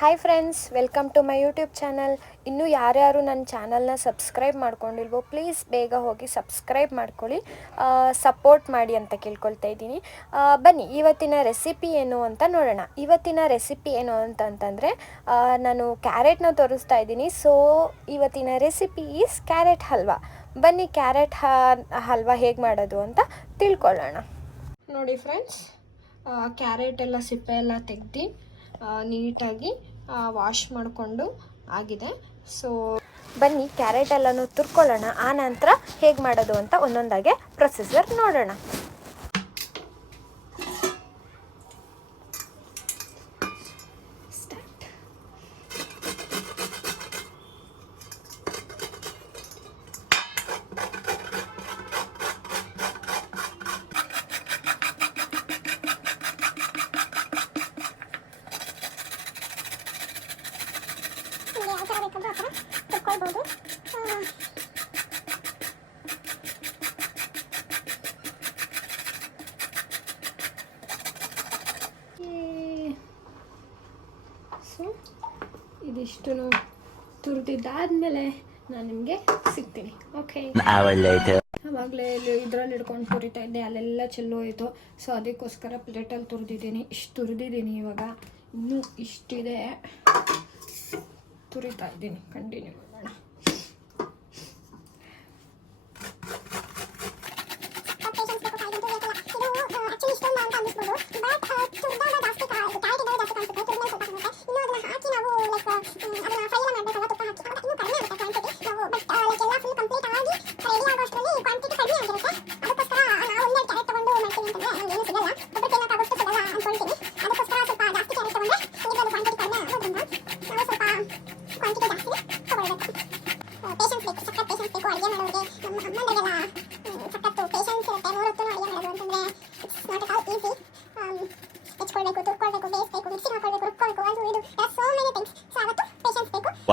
Hi friends, welcome to my YouTube channel. ಇನ್ನೂ ಯಾರ್ಯಾರು ನನ್ನ ಚಾನಲ್ನ ಸಬ್ಸ್ಕ್ರೈಬ್ ಮಾಡ್ಕೊಂಡಿಲ್ವೋ ಪ್ಲೀಸ್ ಬೇಗ ಹೋಗಿ ಸಬ್ಸ್ಕ್ರೈಬ್ ಮಾಡ್ಕೊಳ್ಳಿ, ಸಪೋರ್ಟ್ ಮಾಡಿ ಅಂತ ಕೇಳ್ಕೊಳ್ತಾ ಇದ್ದೀನಿ. ಬನ್ನಿ ಇವತ್ತಿನ ರೆಸಿಪಿ ಏನು ಅಂತ ನೋಡೋಣ. ಇವತ್ತಿನ ರೆಸಿಪಿ ಏನು ಅಂತಂತಂದರೆ ನಾನು ಕ್ಯಾರೆಟ್ನ ತೋರಿಸ್ತಾ ಇದ್ದೀನಿ. ಸೊ ಇವತ್ತಿನ ರೆಸಿಪಿ ಈಸ್ ಕ್ಯಾರೆಟ್ ಹಲ್ವಾ. ಬನ್ನಿ ಕ್ಯಾರೆಟ್ ಹಲ್ವಾ ಹೇಗೆ ಮಾಡೋದು ಅಂತ ತಿಳ್ಕೊಳ್ಳೋಣ. ನೋಡಿ ಫ್ರೆಂಡ್ಸ್, ಕ್ಯಾರೆಟ್ ಎಲ್ಲ ಸಿಪ್ಪೆ ಎಲ್ಲ ತೆಗ್ದು ನೀಟಾಗಿ ವಾಶ್ ಮಾಡಿಕೊಂಡು ಆಗಿದೆ. ಸೊ ಬನ್ನಿ ಕ್ಯಾರೆಟ್ ಎಲ್ಲನೂ ತುರ್ಕೊಳ್ಳೋಣ. ಆ ನಂತರ ಹೇಗೆ ಮಾಡೋದು ಅಂತ ಒಂದೊಂದಾಗೆ ಪ್ರೊಸೀಜರ್ ನೋಡೋಣ. ತುರ್ಕೊಳ್ಬೋದು. ಸೊ ಇದಿಷ್ಟು ತುರಿದಿದ್ದಾದ್ಮೇಲೆ ನಾನು ನಿಮಗೆ ಸಿಗ್ತೀನಿ. ಓಕೆ, ಆವಾಗಲೇ ಇದರಲ್ಲಿ ಹಿಡ್ಕೊಂಡು ತುರಿತಾ ಇದ್ದೆ, ಅಲ್ಲೆಲ್ಲ ಚೆಲ್ಲೋಯ್ತು. ಸೊ ಅದಕ್ಕೋಸ್ಕರ ಪ್ಲೇಟಲ್ಲಿ ತುರಿದಿದ್ದೀನಿ. ಇಷ್ಟು ತುರಿದಿದ್ದೀನಿ. ಇವಾಗ ಇನ್ನೂ ಇಷ್ಟಿದೆ, ತುರಿತಾ ಇದ್ದೀನಿ. ಕಂಟಿನ್ಯೂ ಮಾಡೋಣ.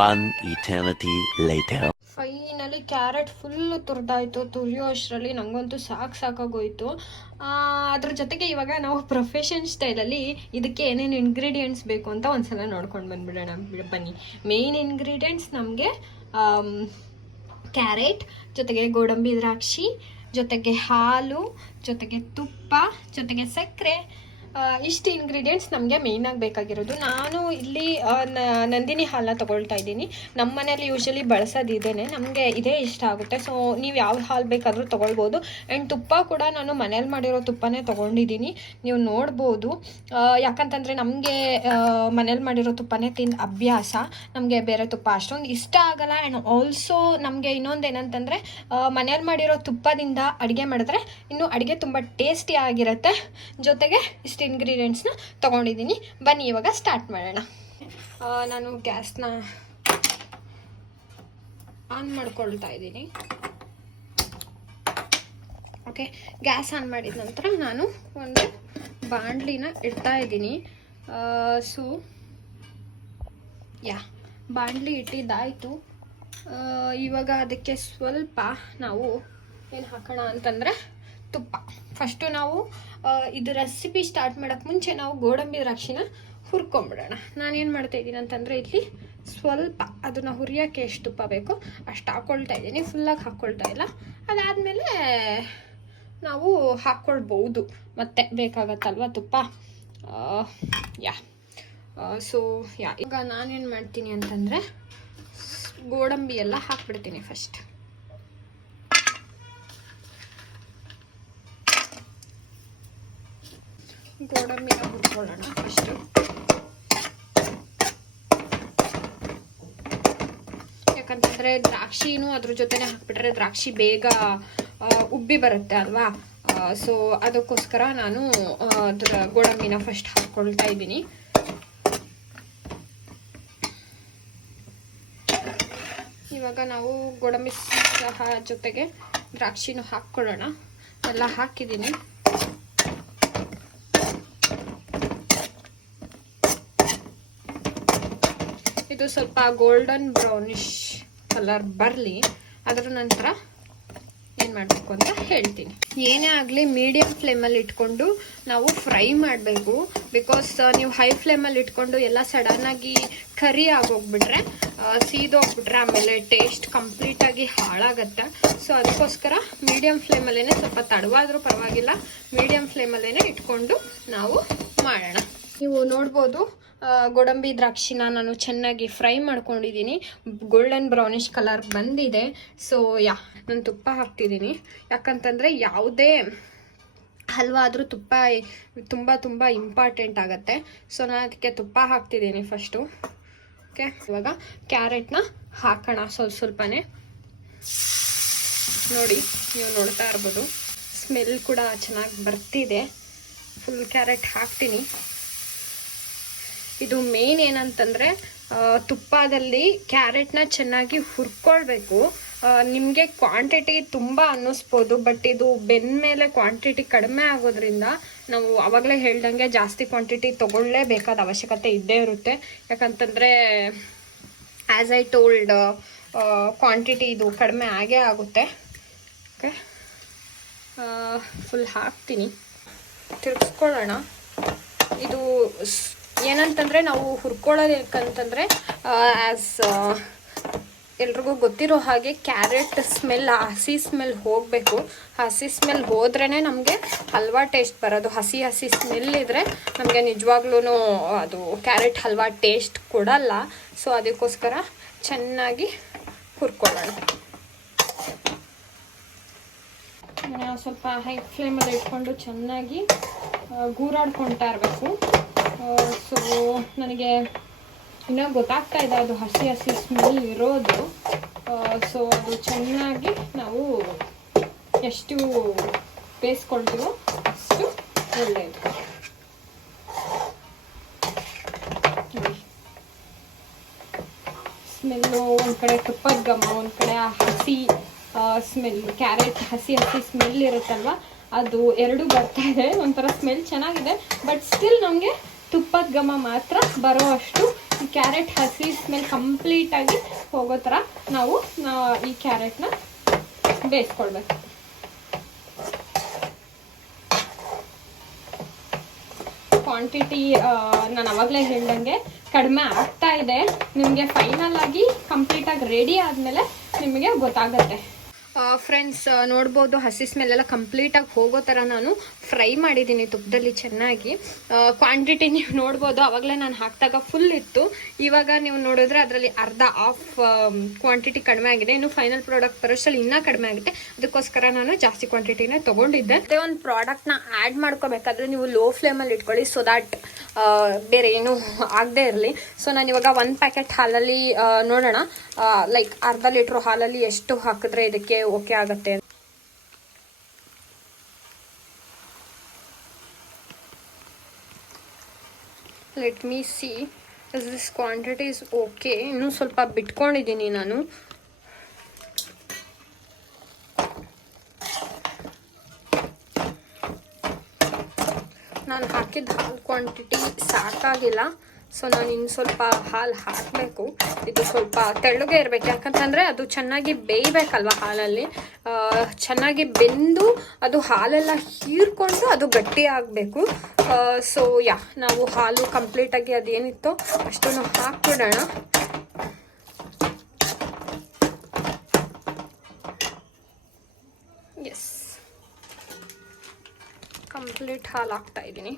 One eternity later. Finally carrot full ತುರಿದಾಯ್ತು. ತುರಿಯೋ ಅಷ್ಟರಲ್ಲಿ ನನಗಂತೂ ಸಾಕಾಗೋಯ್ತು. ಅದ್ರ ಜೊತೆಗೆ ಇವಾಗ ನಾವು ಪ್ರೊಫೆಷನ್ ಸ್ಟೈಲಲ್ಲಿ ಇದಕ್ಕೆ ಏನೇನು ಇಂಗ್ರೀಡಿಯೆಂಟ್ಸ್ ಬೇಕು ಅಂತ ಒಂದ್ಸಲ ನೋಡ್ಕೊಂಡು ಬಂದ್ಬಿಡೋಣ. ಬನ್ನಿ. ಮೇಯ್ನ್ ಇಂಗ್ರೀಡಿಯೆಂಟ್ಸ್ ನಮಗೆ ಕ್ಯಾರೆಟ್, ಜೊತೆಗೆ ಗೋಡಂಬಿ ದ್ರಾಕ್ಷಿ, ಜೊತೆಗೆ ಹಾಲು, ಜೊತೆಗೆ ತುಪ್ಪ, ಜೊತೆಗೆ ಸಕ್ಕರೆ. ಇಷ್ಟು ಇಂಗ್ರೀಡಿಯೆಂಟ್ಸ್ ನಮಗೆ ಮೇಯ್ನಾಗಿ ಬೇಕಾಗಿರೋದು. ನಾನು ಇಲ್ಲಿ ನಂದಿನಿ ಹಾಲನ್ನ ತೊಗೊಳ್ತಾ ಇದ್ದೀನಿ. ನಮ್ಮ ಮನೇಲಿ ಯೂಶ್ವಲಿ ಬಳಸೋದಿದ್ದೇನೆ, ನಮಗೆ ಇದೇ ಇಷ್ಟ ಆಗುತ್ತೆ. ಸೊ ನೀವು ಯಾವ ಹಾಲು ಬೇಕಾದರೂ ತೊಗೊಳ್ಬೋದು. ಆ್ಯಂಡ್ ತುಪ್ಪ ಕೂಡ ನಾನು ಮನೇಲಿ ಮಾಡಿರೋ ತುಪ್ಪನೇ ತೊಗೊಂಡಿದ್ದೀನಿ, ನೀವು ನೋಡ್ಬೋದು. ಯಾಕಂತಂದರೆ ನಮಗೆ ಮನೇಲಿ ಮಾಡಿರೋ ತುಪ್ಪನೇ ತಿಂದು ಅಭ್ಯಾಸ. ನಮಗೆ ಬೇರೆ ತುಪ್ಪ ಅಷ್ಟೊಂದು ಇಷ್ಟ ಆಗಲ್ಲ. ಆ್ಯಂಡ್ ಆಲ್ಸೋ ನಮಗೆ ಇನ್ನೊಂದು ಏನಂತಂದರೆ ಮನೇಲಿ ಮಾಡಿರೋ ತುಪ್ಪದಿಂದ ಅಡುಗೆ ಮಾಡಿದ್ರೆ ಇನ್ನೂ ಅಡುಗೆ ತುಂಬ ಟೇಸ್ಟಿ ಆಗಿರುತ್ತೆ. ಜೊತೆಗೆ ಇಷ್ಟು ಇಂಗ್ರೀಡಿಯೆಂಟ್ಸ್ನ ತೊಗೊಂಡಿದ್ದೀನಿ. ಬನ್ನಿ ಇವಾಗ ಸ್ಟಾರ್ಟ್ ಮಾಡೋಣ. ನಾನು ಗ್ಯಾಸ್ನ ಆನ್ ಮಾಡ್ಕೊಳ್ತಾ ಇದ್ದೀನಿ. ಓಕೆ, ಗ್ಯಾಸ್ ಆನ್ ಮಾಡಿದ ನಂತರ ನಾನು ಒಂದು ಬಾಣಲಿನ ಇಡ್ತಾ ಇದ್ದೀನಿ. ಸೊ ಬಾಣಲಿ ಇಟ್ಟಿದ್ದಾಯಿತು. ಇವಾಗ ಅದಕ್ಕೆ ಸ್ವಲ್ಪ ನಾವು ಏನು ಹಾಕೋಣ ಅಂತಂದರೆ ತುಪ್ಪ. ಫಸ್ಟು ನಾವು ಇದು ರೆಸಿಪಿ ಸ್ಟಾರ್ಟ್ ಮಾಡೋಕ್ಕೆ ಮುಂಚೆ ನಾವು ಗೋಡಂಬಿ ದ್ರಾಕ್ಷಿನ ಹುರ್ಕೊಂಬಿಡೋಣ. ನಾನೇನು ಮಾಡ್ತಾಯಿದ್ದೀನಿ ಅಂತಂದರೆ ಇಲ್ಲಿ ಸ್ವಲ್ಪ ಅದನ್ನು ಹುರಿಯೋಕ್ಕೆ ಎಷ್ಟು ತುಪ್ಪ ಬೇಕೋ ಅಷ್ಟು ಹಾಕ್ಕೊಳ್ತಾ ಇದ್ದೀನಿ. ಫುಲ್ಲಾಗಿ ಹಾಕ್ಕೊಳ್ತಾ ಇಲ್ಲ. ಅದಾದಮೇಲೆ ನಾವು ಹಾಕ್ಕೊಳ್ಬೋದು, ಮತ್ತೆ ಬೇಕಾಗತ್ತಲ್ವ ತುಪ್ಪ. ಸೊ ಈಗ ನಾನೇನು ಮಾಡ್ತೀನಿ ಅಂತಂದರೆ ಗೋಡಂಬಿ ಎಲ್ಲ ಹಾಕ್ಬಿಡ್ತೀನಿ. ಫಸ್ಟ್ ಗೋಡಂಬಿನ ಹುರ್ಕೊಳ್ಳೋಣ ಫಸ್ಟು. ಯಾಕಂತಂದರೆ ದ್ರಾಕ್ಷಿನೂ ಅದ್ರ ಜೊತೆನೇ ಹಾಕ್ಬಿಟ್ರೆ ದ್ರಾಕ್ಷಿ ಬೇಗ ಉಬ್ಬಿ ಬರುತ್ತೆ ಅಲ್ವಾ. ಸೊ ಅದಕ್ಕೋಸ್ಕರ ನಾನು ಅದರ ಗೋಡಂಬಿನ ಫಸ್ಟ್ ಹಾಕ್ಕೊಳ್ತಾ ಇದ್ದೀನಿ. ಇವಾಗ ನಾವು ಗೋಡಂಬಿ ಸಹ ಜೊತೆಗೆ ದ್ರಾಕ್ಷಿನೂ ಹಾಕ್ಕೊಳ್ಳೋಣ. ಎಲ್ಲ ಹಾಕಿದ್ದೀನಿ. ಇದು ಸ್ವಲ್ಪ ಗೋಲ್ಡನ್ ಬ್ರೌನಿಶ್ ಕಲರ್ ಬರಲಿ. ಅದರ ನಂತರ ಏನು ಏನು ಮಾಡಬೇಕು ಅಂತ ಹೇಳ್ತೀನಿ. ಏನೇ ಆಗಲಿ ಮೀಡಿಯಮ್ ಫ್ಲೇಮಲ್ಲಿ ಇಟ್ಕೊಂಡು ನಾವು ಫ್ರೈ ಮಾಡಬೇಕು. ಬಿಕಾಸ್ ನೀವು ಹೈ ಫ್ಲೇಮಲ್ಲಿ ಇಟ್ಕೊಂಡು ಎಲ್ಲ ಸಡನ್ನಾಗಿ ಕರಿ ಆಗೋಗ್ಬಿಟ್ರೆ ಸೀದೋಗ್ಬಿಟ್ರೆ ಆಮೇಲೆ ಟೇಸ್ಟ್ ಕಂಪ್ಲೀಟಾಗಿ ಹಾಳಾಗತ್ತೆ. ಸೊ ಅದಕ್ಕೋಸ್ಕರ ಮೀಡಿಯಮ್ ಫ್ಲೇಮಲ್ಲೇ, ಸ್ವಲ್ಪ ತಡವಾದರೂ ಪರವಾಗಿಲ್ಲ, ಮೀಡಿಯಮ್ ಫ್ಲೇಮಲ್ಲೇ ಇಟ್ಕೊಂಡು ನಾವು ಮಾಡೋಣ. ನೀವು ನೋಡ್ಬೋದು ಗೋಡಂಬಿ ದ್ರಾಕ್ಷಿನ ನಾನು ಚೆನ್ನಾಗಿ ಫ್ರೈ ಮಾಡ್ಕೊಂಡಿದ್ದೀನಿ. ಗೋಲ್ಡನ್ ಬ್ರೌನಿಷ್ ಕಲರ್ ಬಂದಿದೆ. ಸೊ ನಾನು ತುಪ್ಪ ಹಾಕ್ತಿದ್ದೀನಿ. ಯಾಕಂತಂದರೆ ಯಾವುದೇ ಹಲ್ವಾ ಆದರೂ ತುಪ್ಪ ತುಂಬ ಇಂಪಾರ್ಟೆಂಟ್ ಆಗುತ್ತೆ. ಸೊ ನಾನು ಅದಕ್ಕೆ ತುಪ್ಪ ಹಾಕ್ತಿದ್ದೀನಿ ಫಸ್ಟು. ಓಕೆ, ಇವಾಗ ಕ್ಯಾರೆಟ್ನ ಹಾಕೋಣ ಸ್ವಲ್ಪನೇ. ನೋಡಿ, ನೀವು ನೋಡ್ತಾ ಇರ್ಬೋದು ಸ್ಮೆಲ್ ಕೂಡ ಚೆನ್ನಾಗಿ ಬರ್ತಿದೆ. ಫುಲ್ ಕ್ಯಾರೆಟ್ ಹಾಕ್ತೀನಿ. ಇದು ಮೇನ್ ಏನಂತಂದರೆ ತುಪ್ಪದಲ್ಲಿ ಕ್ಯಾರೆಟ್ನ ಚೆನ್ನಾಗಿ ಹುರ್ಕೊಳ್ಬೇಕು. ನಿಮಗೆ ಕ್ವಾಂಟಿಟಿ ತುಂಬ ಅನ್ನಿಸ್ಬೋದು, ಬಟ್ ಇದು ಬೆಂದ ಮೇಲೆ ಕ್ವಾಂಟಿಟಿ ಕಡಿಮೆ ಆಗೋದ್ರಿಂದ ನಾವು ಆವಾಗಲೇ ಹೇಳ್ದಂಗೆ ಜಾಸ್ತಿ ಕ್ವಾಂಟಿಟಿ ತೊಗೊಳ್ಳೇಬೇಕಾದ ಅವಶ್ಯಕತೆ ಇದ್ದೇ ಇರುತ್ತೆ. ಯಾಕಂತಂದರೆ ಆ್ಯಸ್ ಐ ಟೋಲ್ಡ್ ಕ್ವಾಂಟಿಟಿ ಇದು ಕಡಿಮೆ ಆಗೇ ಆಗುತ್ತೆ. ಓಕೆ, ಫುಲ್ ಹಾಕ್ತೀನಿ, ತಿರ್ಗಿಸ್ಕೊಳ್ಳೋಣ. ಇದು ಏನಂತಂದರೆ ನಾವು ಹುರ್ಕೊಳ್ಳೋದಕ್ಕಂತಂದರೆ ಆ್ಯಸ್ ಎಲ್ರಿಗೂ ಗೊತ್ತಿರೋ ಹಾಗೆ ಕ್ಯಾರೆಟ್ ಸ್ಮೆಲ್, ಹಸಿ ಸ್ಮೆಲ್ ಹೋಗಬೇಕು. ಹಸಿ ಸ್ಮೆಲ್ ಹೋದ್ರೇ ನಮಗೆ ಹಲ್ವಾ ಟೇಸ್ಟ್ ಬರೋದು. ಹಸಿ ಸ್ಮೆಲ್ ಇದ್ದರೆ ನಮಗೆ ನಿಜವಾಗ್ಲೂ ಅದು ಕ್ಯಾರೆಟ್ ಹಲ್ವಾ ಟೇಸ್ಟ್ ಕೊಡಲ್ಲ. ಸೊ ಅದಕ್ಕೋಸ್ಕರ ಚೆನ್ನಾಗಿ ಹುರ್ಕೊಳ್ಳೋಣ. ಸ್ವಲ್ಪ ಹೈ ಫ್ಲೇಮಲ್ಲಿ ಇಟ್ಕೊಂಡು ಚೆನ್ನಾಗಿ ಗೂರಾಡ್ಕೊಳ್ತಾ ಇರಬೇಕು. ಸೊ ನನಗೆ ಇನ್ನೂ ಗೊತ್ತಾಗ್ತಾ ಇದೆ ಅದು ಹಸಿ ಸ್ಮೆಲ್ ಇರೋದು. ಸೊ ಅದು ಚೆನ್ನಾಗಿ ನಾವು ಎಷ್ಟು ಬೇಯಿಸ್ಕೊಳ್ತೀವೋ ಅಷ್ಟು ಒಳ್ಳೆಯದು. ಸ್ಮೆಲ್ಲು ಒಂದು ಕಡೆ ತುಪ್ಪದ ಘಮ, ಒಂದು ಕಡೆ ಹಸಿ ಸ್ಮೆಲ್, ಕ್ಯಾರೆಟ್ ಹಸಿ ಸ್ಮೆಲ್ ಇರುತ್ತಲ್ವ, ಅದು ಎರಡೂ ಬರ್ತಾ ಇದೆ. ಒಂಥರ ಸ್ಮೆಲ್ ಚೆನ್ನಾಗಿದೆ, ಬಟ್ ಸ್ಟಿಲ್ ನಮಗೆ ತುಪ್ಪದ ಘಮ ಮಾತ್ರ ಬರೋ ಅಷ್ಟು ಈ ಕ್ಯಾರೆಟ್ ಹಸಿ ಸ್ಮೆಲ್ ಕಂಪ್ಲೀಟಾಗಿ ಹೋಗೋ ಥರ ನಾವು ಈ ಕ್ಯಾರೆಟ್ನ ಬೇಯಿಸ್ಕೊಳ್ಬೇಕು. ಕ್ವಾಂಟಿಟಿ ನಾನು ಅವಾಗಲೇ ಹೇಳ್ದಂಗೆ ಕಡಿಮೆ ಆಗ್ತಾ ಇದೆ. ನಿಮಗೆ ಫೈನಲ್ ಆಗಿ ಕಂಪ್ಲೀಟಾಗಿ ರೆಡಿ ಆದಮೇಲೆ ನಿಮಗೆ ಗೊತ್ತಾಗುತ್ತೆ. ಫ್ರೆಂಡ್ಸ್ ನೋಡ್ಬೋದು ಹಸಿ ಸ್ಮೆಲ್ಲೆಲ್ಲ ಕಂಪ್ಲೀಟಾಗಿ ಹೋಗೋ ಥರ ನಾನು ಫ್ರೈ ಮಾಡಿದ್ದೀನಿ ತುಪ್ಪದಲ್ಲಿ ಚೆನ್ನಾಗಿ. ಕ್ವಾಂಟಿಟಿ ನೀವು ನೋಡ್ಬೋದು, ಆವಾಗಲೇ ನಾನು ಹಾಕಿದಾಗ ಫುಲ್ ಇತ್ತು. ಇವಾಗ ನೀವು ನೋಡಿದ್ರೆ ಅದರಲ್ಲಿ ಆಫ್ ಕ್ವಾಂಟಿಟಿ ಕಡಿಮೆ ಆಗಿದೆ. ಇನ್ನು ಫೈನಲ್ ಪ್ರಾಡಕ್ಟ್ ಬರೋಷ್ಟರಲ್ಲಿ ಇನ್ನೂ ಕಡಿಮೆ ಆಗುತ್ತೆ. ಅದಕ್ಕೋಸ್ಕರ ನಾನು ಜಾಸ್ತಿ ಕ್ವಾಂಟಿಟಿನೇ ತೊಗೊಂಡಿದ್ದೆ. ಅದೇ ಒಂದು ಪ್ರಾಡಕ್ಟ್ನ ಆ್ಯಡ್ ಮಾಡ್ಕೋಬೇಕಾದ್ರೆ ನೀವು ಲೋ ಫ್ಲೇಮಲ್ಲಿ ಇಟ್ಕೊಳ್ಳಿ, ಸೊ ದ್ಯಾಟ್ ಬೇರೆ ಏನು ಆಗದೆ ಇರಲಿ. ಸೊ ನಾನು ಇವಾಗ 1 ಪ್ಯಾಕೆಟ್ ಹಾಲಲ್ಲಿ ನೋಡೋಣ, ಲೈಕ್ ಅರ್ಧ ಲೀಟ್ರ್ ಹಾಲಲ್ಲಿ ಎಷ್ಟು ಹಾಕಿದ್ರೆ ಇದಕ್ಕೆ ಓಕೆ ಆಗುತ್ತೆ. Let me see is this quantity is okay. ಇನ್ನೂ ಸ್ವಲ್ಪ ಬಿಟ್ಕೊಂಡಿದ್ದೀನಿ ನಾನು. ನಾನು ಹಾಕಿದ ಹಾಲು ಕ್ವಾಂಟಿಟಿ ಸಾಕಾಗಿಲ್ಲ. ಸೊ ನಾನು ಇನ್ನು ಸ್ವಲ್ಪ ಹಾಲು ಹಾಕಬೇಕು. ಇದು ಸ್ವಲ್ಪ ತೆಳ್ಳಗೆ ಇರಬೇಕು, ಯಾಕಂತಂದರೆ ಅದು ಚೆನ್ನಾಗಿ ಬೇಯಬೇಕಲ್ವ ಹಾಲಲ್ಲಿ. ಚೆನ್ನಾಗಿ ಬೆಂದು ಅದು ಹಾಲೆಲ್ಲ ಹೀರ್ಕೊಂಡು ಅದು ಗಟ್ಟಿ ಆಗಬೇಕು. ಸೊ ನಾವು ಹಾಲು ಕಂಪ್ಲೀಟಾಗಿ ಅದೇನಿತ್ತೋ ಅಷ್ಟನ್ನು ಹಾಕ್ಬಿಡೋಣ. ಎಸ್, ಕಂಪ್ಲೀಟ್ ಹಾಲು ಹಾಕ್ತಾ ಇದ್ದೀನಿ.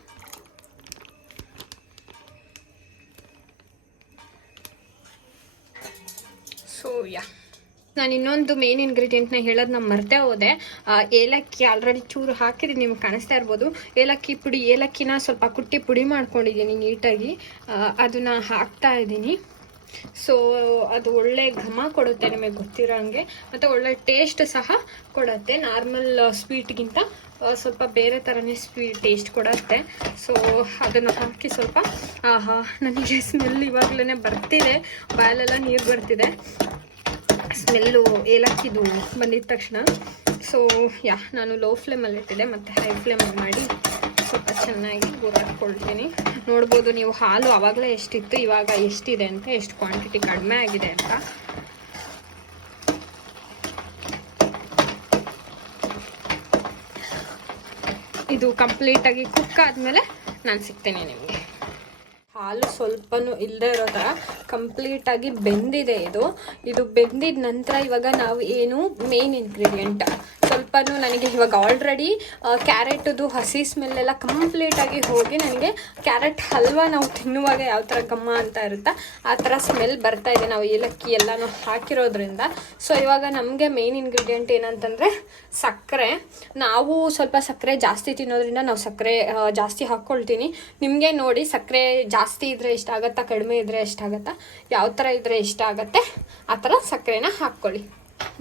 ಸೊ ನಾನು ಇನ್ನೊಂದು ಮೇನ್ ಇಂಗ್ರೀಡಿಯೆಂಟ್ನ ಹೇಳೋದು ಮರ್ತೇ ಹೋದೆ. ಏಲಕ್ಕಿ ಆಲ್ರೆಡಿ ಚೂರು ಹಾಕಿದ್ದೀನಿ, ನಿಮ್ಗೆ ಕಾಣಿಸ್ತಾ ಇರ್ಬೋದು. ಏಲಕ್ಕಿನ ಸ್ವಲ್ಪ ಕುಟ್ಟಿ ಪುಡಿ ಮಾಡ್ಕೊಂಡಿದ್ದೀನಿ ನೀಟಾಗಿ, ಅದನ್ನ ಹಾಕ್ತಾ ಇದ್ದೀನಿ. ಸೊ ಅದು ಒಳ್ಳೆ ಘಮ ಕೊಡುತ್ತೆ, ನಿಮಗೆ ಗೊತ್ತಿರೋ ಹಂಗೆ, ಮತ್ತು ಒಳ್ಳೆ ಟೇಸ್ಟ್ ಸಹ ಕೊಡುತ್ತೆ. ನಾರ್ಮಲ್ ಸ್ವೀಟ್ಗಿಂತ ಸ್ವಲ್ಪ ಬೇರೆ ಥರನೇ ಟೇಸ್ಟ್ ಕೊಡುತ್ತೆ. ಸೊ ಅದನ್ನು ಹಾಕಿ ಸ್ವಲ್ಪ ನನಗೆ ಸ್ಮೆಲ್ ಇವಾಗಲೇ ಬರ್ತಿದೆ, ಬಾಯಲ್ಲೆಲ್ಲ ನೀರು ಬರ್ತಿದೆ ಸ್ಮೆಲ್ಲು ಏಲಕ್ಕಿದು ಬಂದಿದ ತಕ್ಷಣ. ಸೊ ನಾನು ಲೋ ಫ್ಲೇಮಲ್ಲಿ ಇಟ್ಟಿದ್ದೆ, ಮತ್ತು ಹೈ ಫ್ಲೇಮಲ್ಲಿ ಮಾಡಿ ಸ್ವಲ್ಪ ಚೆನ್ನಾಗಿ ಹುರಾಡ್ಕೊಳ್ತೀನಿ. ನೋಡ್ಬೋದು ನೀವು ಹಾಲು ಆವಾಗಲೇ ಎಷ್ಟಿತ್ತು, ಇವಾಗ ಎಷ್ಟಿದೆ ಅಂತ, ಎಷ್ಟು ಕ್ವಾಂಟಿಟಿ ಕಡಿಮೆ ಆಗಿದೆ ಅಂತ. ಇದು ಕಂಪ್ಲೀಟಾಗಿ ಕುಕ್ ಆದಮೇಲೆ ನಾನು ಸಿಗ್ತೇನೆ ನಿಮಗೆ. ಹಾಲು ಸ್ವಲ್ಪನೂ ಇಲ್ಲದೆ ಇರೋ ಥರ ಕಂಪ್ಲೀಟಾಗಿ ಬೆಂದಿದೆ. ಇದು ಬೆಂದಿದ ನಂತರ ಇವಾಗ ನಾವು ಏನು ಮೇನ್ ಇಂಗ್ರೀಡಿಯೆಂಟ್ ಸ್ವಲ್ಪನೂ ನನಗೆ ಇವಾಗ ಆಲ್ರೆಡಿ ಕ್ಯಾರೆಟದು ಹಸಿ ಸ್ಮೆಲ್ಲೆಲ್ಲ ಕಂಪ್ಲೀಟಾಗಿ ಹೋಗಿ ನನಗೆ ಕ್ಯಾರೆಟ್ ಹಲ್ವಾ ನಾವು ತಿನ್ನುವಾಗ ಯಾವ ಥರ ಘಮ್ಮ ಅಂತ ಇರುತ್ತಾ ಆ ಥರ ಸ್ಮೆಲ್ ಬರ್ತಾ ಇದೆ ನಾವು ಏಲಕ್ಕಿ ಎಲ್ಲನೂ ಹಾಕಿರೋದ್ರಿಂದ. ಸೊ ಇವಾಗ ನಮಗೆ ಮೇನ್ ಇಂಗ್ರೀಡಿಯೆಂಟ್ ಏನಂತಂದರೆ ಸಕ್ಕರೆ. ನಾವು ಸ್ವಲ್ಪ ಸಕ್ಕರೆ ಜಾಸ್ತಿ ತಿನ್ನೋದ್ರಿಂದ ನಾವು ಸಕ್ಕರೆ ಜಾಸ್ತಿ ಹಾಕ್ಕೊಳ್ತೀನಿ. ನಿಮಗೆ ನೋಡಿ ಸಕ್ಕರೆ ಜಾಸ್ತಿ ಇದ್ದರೆ ಇಷ್ಟ ಆಗುತ್ತಾ, ಕಡಿಮೆ ಇದ್ದರೆ ಎಷ್ಟಾಗುತ್ತಾ, ಯಾವ ಥರ ಇದ್ದರೆ ಇಷ್ಟ ಆಗುತ್ತೆ ಆ ಥರ ಸಕ್ಕರೆನ ಹಾಕ್ಕೊಳ್ಳಿ.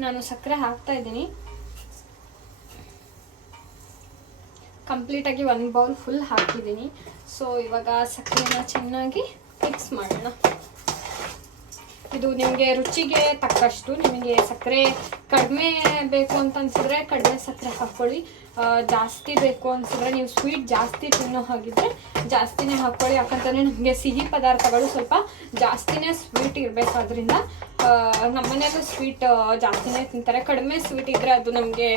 ನಾನು ಸಕ್ಕರೆ ಹಾಕ್ತಾ ಇದ್ದೀನಿ. ಕಂಪ್ಲೀಟಾಗಿ 1 ಬೌಲ್ ಫುಲ್ ಹಾಕಿದ್ದೀನಿ. ಸೊ ಇವಾಗ ಸಕ್ಕರೆನ ಚೆನ್ನಾಗಿ ಮಿಕ್ಸ್ ಮಾಡೋಣ. ಇದು ನಿಮಗೆ ರುಚಿಗೆ ತಕ್ಕಷ್ಟು, ನಿಮಗೆ ಸಕ್ಕರೆ ಕಡಿಮೆ ಬೇಕು ಅಂತ ಅನ್ಸಿದ್ರೆ ಕಡಿಮೆ ಸಕ್ಕರೆ ಹಾಕ್ಕೊಳ್ಳಿ. ಜಾಸ್ತಿ ಬೇಕು ಅನ್ಸಿದ್ರೆ ನೀವು ಸ್ವೀಟ್ ಜಾಸ್ತಿ ತಿನ್ನೋ ಹಾಗಿದ್ರೆ ಜಾಸ್ತಿನೇ ಹಾಕ್ಕೊಳ್ಳಿ. ಯಾಕಂತಂದರೆ ನಮಗೆ ಸಿಹಿ ಪದಾರ್ಥಗಳು ಸ್ವಲ್ಪ ಜಾಸ್ತಿನೇ ಸ್ವೀಟ್ ಇರಬೇಕಾದ್ರಿಂದ ನಮ್ಮನೆಯಲ್ಲೂ ಸ್ವೀಟ್ ಜಾಸ್ತಿನೇ ತಿಂತಾರೆ. ಕಡಿಮೆ ಸ್ವೀಟ್ ಇದ್ದರೆ ಅದು ನಮಗೆ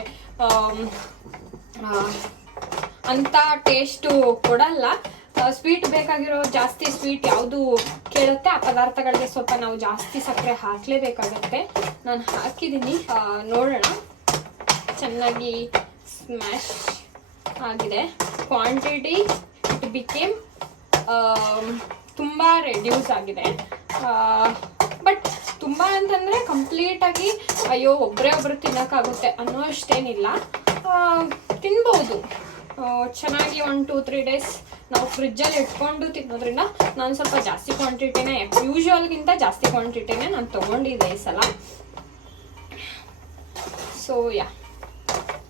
ಅಂಥ ಟೇಸ್ಟು ಕೊಡಲ್ಲ. ಸ್ವೀಟ್ ಬೇಕಾಗಿರೋ ಜಾಸ್ತಿ ಸ್ವೀಟ್ ಯಾವುದು ಕೇಳುತ್ತೆ ಆ ಪದಾರ್ಥಗಳಿಗೆ ಸ್ವಲ್ಪ ನಾವು ಜಾಸ್ತಿ ಸಕ್ಕರೆ ಹಾಕಲೇಬೇಕಾಗತ್ತೆ. ನಾನು ಹಾಕಿದ್ದೀನಿ, ನೋಡೋಣ. ಚೆನ್ನಾಗಿ ಸ್ಮ್ಯಾಶ್ ಆಗಿದೆ. ಕ್ವಾಂಟಿಟಿ ಇಟ್ ಬಿಕೇಮ್ ತುಂಬ ರೆಡ್ಯೂಸ್ ಆಗಿದೆ. ಬಟ್ ತುಂಬ ಅಂತಂದರೆ ಕಂಪ್ಲೀಟಾಗಿ ಅಯ್ಯೋ ಒಬ್ಬರು ತಿನ್ನೋಕ್ಕಾಗುತ್ತೆ ಅನ್ನೋ ಅಷ್ಟೇನಿಲ್ಲ, ತಿನ್ಬೋದು. ಚೆನ್ನಾಗಿ 1-2-3 ಡೇಸ್ ನಾವು ಫ್ರಿಜ್ಜಲ್ಲಿ ಇಟ್ಕೊಂಡು ತಿನ್ನೋದ್ರಿಂದ ನಾನು ಸ್ವಲ್ಪ ಜಾಸ್ತಿ ಕ್ವಾಂಟಿಟಿನೇ, ಯೂಶ್ವಲ್ಗಿಂತ ಜಾಸ್ತಿ ಕ್ವಾಂಟಿಟಿನೇ ನಾನು ತೊಗೊಂಡಿದ್ದೆ ಈ ಸಲ. ಸೊ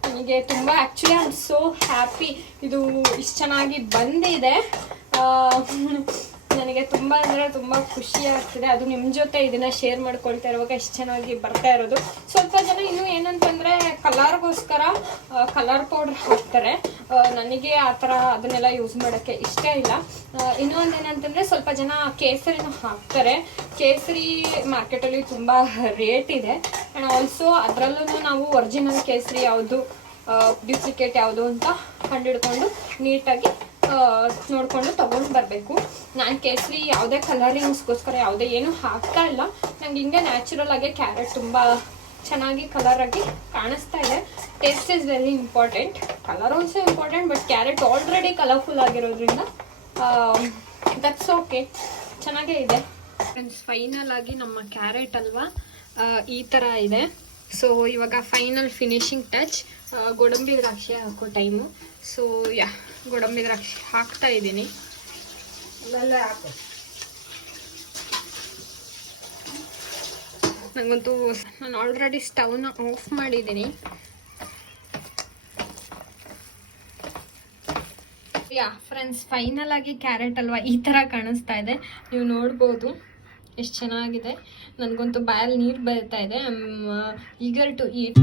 ನನಗೆ ತುಂಬ actually I am so happy ಇದು ಇಷ್ಟು ಚೆನ್ನಾಗಿ ಬಂದಿದೆ. ನನಗೆ ತುಂಬ ಅಂದರೆ ತುಂಬ ಖುಷಿ ಆಗ್ತಿದೆ. ಅದು ನಿಮ್ಮ ಜೊತೆ ಇದನ್ನು ಶೇರ್ ಮಾಡ್ಕೊಳ್ತಾ ಇರುವಾಗ ಎಷ್ಟು ಚೆನ್ನಾಗಿ ಬರ್ತಾ ಇರೋದು. ಸ್ವಲ್ಪ ಜನ ಇನ್ನೂ ಏನಂತಂದರೆ ಕಲರ್ಗೋಸ್ಕರ ಕಲರ್ ಪೌಡ್ರ್ ಹಾಕ್ತಾರೆ. ನನಗೆ ಆ ಥರ ಅದನ್ನೆಲ್ಲ ಯೂಸ್ ಮಾಡೋಕ್ಕೆ ಇಷ್ಟ ಇಲ್ಲ. ಇನ್ನೊಂದು ಏನಂತಂದರೆ ಸ್ವಲ್ಪ ಜನ ಕೇಸರಿನೂ ಹಾಕ್ತಾರೆ. ಕೇಸರಿ ಮಾರ್ಕೆಟಲ್ಲಿ ತುಂಬ ರೇಟ್ ಇದೆ. ಆ್ಯಂಡ್ ಆಲ್ಸೋ ಅದರಲ್ಲೂ ನಾವು ಒರಿಜಿನಲ್ ಕೇಸರಿ ಯಾವುದು ಡ್ಯೂಪ್ಲಿಕೇಟ್ ಯಾವುದು ಅಂತ ಕಂಡುಹಿಡ್ಕೊಂಡು ನೀಟಾಗಿ ನೋಡಿಕೊಂಡು ತೊಗೊಂಡು ಬರಬೇಕು. ನಾನು ಕೇಸರಿ ಯಾವುದೇ ಕಲರಿಂಗ್ಸ್ಗೋಸ್ಕರ ಯಾವುದೇ ಏನೂ ಹಾಕ್ತಾ ಇಲ್ಲ. ನಂಗೆ ಹಿಂಗೆ ನ್ಯಾಚುರಲ್ ಆಗಿ ಕ್ಯಾರೆಟ್ ತುಂಬ ಚೆನ್ನಾಗಿ ಕಲರಾಗಿ ಕಾಣಿಸ್ತಾ ಇದೆ. Taste is very important, colour also important, but carrot already colourful ಆಗಿರೋದ್ರಿಂದ ದಟ್ಸ್ ಓಕೆ, ಚೆನ್ನಾಗೇ ಇದೆ. ಫ್ರೆಂಡ್ಸ್, ಫೈನಲ್ ಆಗಿ ನಮ್ಮ ಕ್ಯಾರೆಟ್ ಹಲ್ವಾ ಈ ಥರ ಇದೆ. ಸೊ ಇವಾಗ ಫೈನಲ್ ಫಿನಿಶಿಂಗ್ ಟಚ್ ಗೋಡಂಬಿ ದ್ರಾಕ್ಷಿ ಹಾಕೋ ಟೈಮು. ಸೊ ಗೋಡಂಬಿ ದ್ರಾಕ್ಷಿ ಹಾಕ್ತಾ ಇದ್ದೀನಿ. ನನಗಂತೂ ನಾನು ಆಲ್ರೆಡಿ ಸ್ಟವ್ನ ಆಫ್ ಮಾಡಿದ್ದೀನಿ. ಫ್ರೆಂಡ್ಸ್, ಫೈನಲ್ ಆಗಿ ಕ್ಯಾರೆಟ್ ಹಲ್ವಾ ಈ ಥರ ಕಾಣಿಸ್ತಾ ಇದೆ. ನೀವು ನೋಡ್ಬೋದು ಎಷ್ಟು ಚೆನ್ನಾಗಿದೆ. ನನಗಂತೂ ಬಾಯಲ್ಲಿ ನೀರು ಬರ್ತಾ ಇದೆ. I am eager to heat.